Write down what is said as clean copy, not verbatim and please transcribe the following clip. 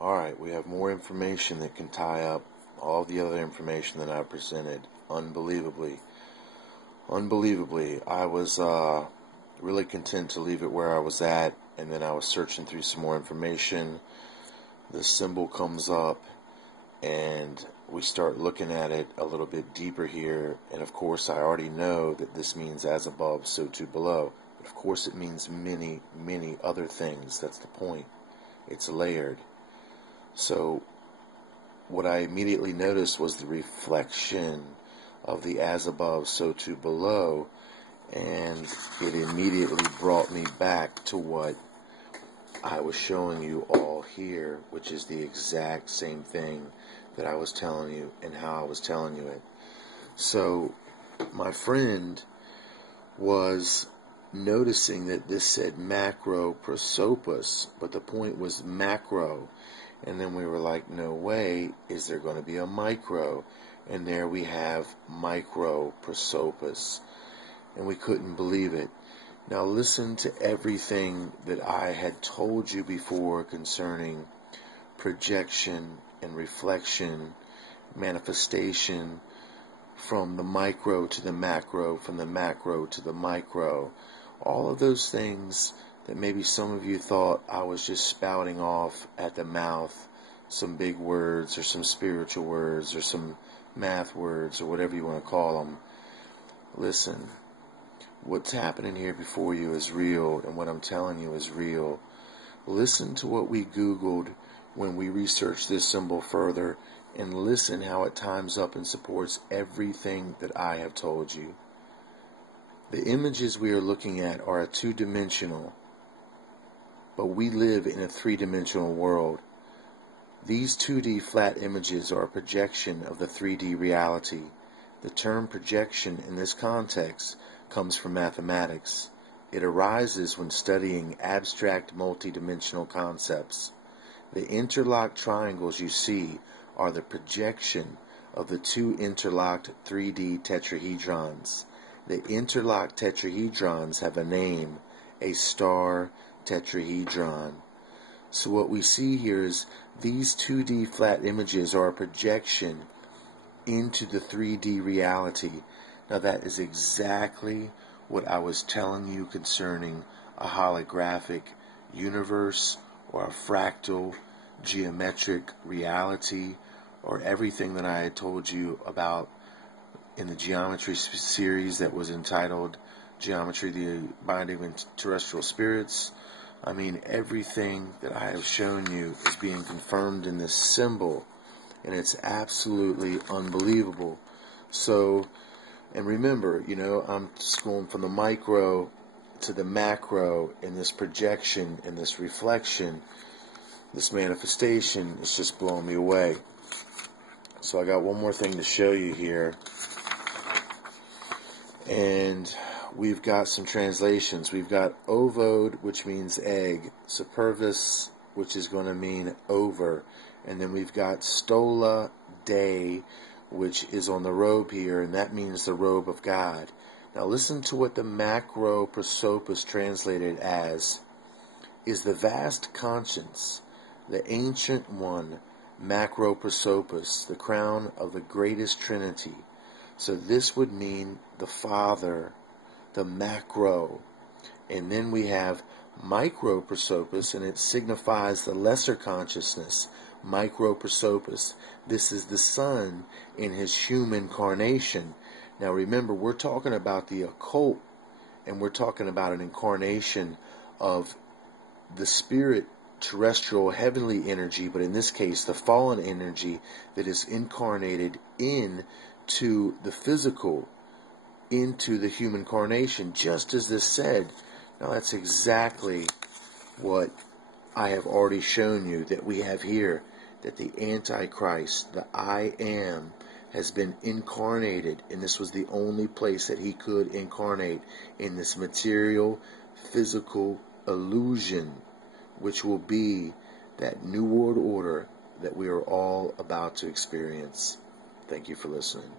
Alright, we have more information that can tie up all the other information that I presented. Unbelievably, I was really content to leave it where I was at, and then I was searching through some more information. The symbol comes up, and we start looking at it a little bit deeper here, and of course I already know that this means as above, so too below. But of course it means many, many other things. That's the point. It's layered. So what I immediately noticed was the reflection of the as above, so too below, and it immediately brought me back to what I was showing you all here, which is the exact same thing that I was telling you and how I was telling you it. So my friend was noticing that this said macro prosopis, but the point was macro. And then we were like, no way, is there going to be a micro? And there we have micro prosopis. And we couldn't believe it. Now listen to everything that I had told you before concerning projection and reflection, manifestation, from the micro to the macro, from the macro to the micro. All of those things that maybe some of you thought I was just spouting off at the mouth, some big words or some spiritual words or some math words or whatever you want to call them. Listen, what's happening here before you is real, and what I'm telling you is real. Listen to what we Googled when we researched this symbol further, and listen how it times up and supports everything that I have told you. The images we are looking at are a two-dimensional, but we live in a three-dimensional world. These 2D flat images are a projection of the 3D reality. The term projection in this context comes from mathematics. It arises when studying abstract multidimensional concepts. The interlocked triangles you see are the projection of the two interlocked 3D tetrahedrons. The interlocked tetrahedrons have a name, a star tetrahedron. So what we see here is these 2D flat images are a projection into the 3D reality. Now that is exactly what I was telling you concerning a holographic universe or a fractal geometric reality, or everything that I had told you about in the geometry series that was entitled Geometry, the Binding of Terrestrial Spirits. I mean, everything that I have shown you is being confirmed in this symbol, and it's absolutely unbelievable. So, and remember, I'm just going from the micro to the macro in this projection, in this reflection, this manifestation. It's just blowing me away. So I got one more thing to show you here. And we've got some translations. We've got ovode, which means egg, supervis, which is going to mean over, and then we've got stola dei, which is on the robe here, and that means the robe of God. Now listen to what the macro prosopis translated as is the vast conscience, the ancient one, macro prosopis, the crown of the greatest Trinity. So this would mean the Father, the macro. And then we have micro prosopis, and it signifies the lesser consciousness, micro prosopis. This is the Son in his human incarnation. Now remember, we're talking about the occult, and we're talking about an incarnation of the spirit, terrestrial, heavenly energy, but in this case, the fallen energy that is incarnated into the physical, into the human incarnation, just as this said. Now that's exactly what I have already shown you that we have here, that the antichrist, the I am, has been incarnated, and this was the only place that he could incarnate, in this material, physical illusion, which will be that new world order that we are all about to experience. Thank you for listening.